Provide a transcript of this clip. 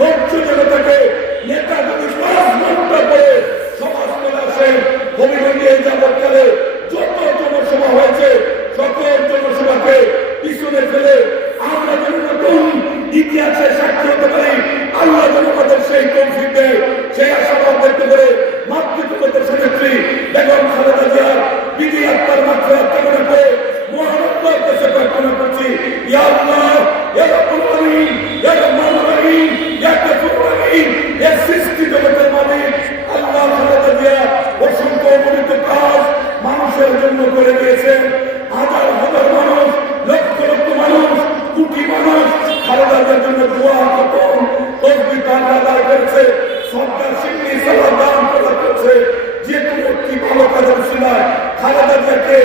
ধৈর্য জনতাকে নেতা যদি 5 ঘন্টা পরে সমাজ করে আসেন, হবিগঞ্জে এই যাবৎকালে যত জনসভা হয়েছে সকল জনসভাকে পিছনে ফেলে আমরা যেন নতুন ইতিহাসে সাক্ষী হতে পারি। আল্লাহ যেন আমাদের সেই তৌফিক দেয়, সেই আশাবাদ ব্যক্ত করে মাতৃত্বের নেত্রী বেগম খালেদা জিয়ার বিধি আত্মার মাত্রা কামনা করে মহান আল্লাহর কাছে প্রার্থনা করছি, ইয়া আল্লাহ, ইয়া রাব্বুল আলামিন, ইয়া রাহমানুর রহিম, ইয়া গফুরুর রহিম, ইয়া সৃষ্টি জগতের মালিক আল্লাহ। খালেদা জিয়া অসংখ্য অগণিত কাজ মানুষের জন্য করে দিয়েছেন। হাজার হাজার মানুষ, লক্ষ লক্ষ মানুষ, কোটি মানুষ খালেদা জিয়ার জন্য দোয়া করতেন, তসবিহ আদায় করেছে, সরকার সিন্নি সালাম দান করেছে। যে কোনো একটি ভালো কাজের ছিল খালেদা জিয়াকে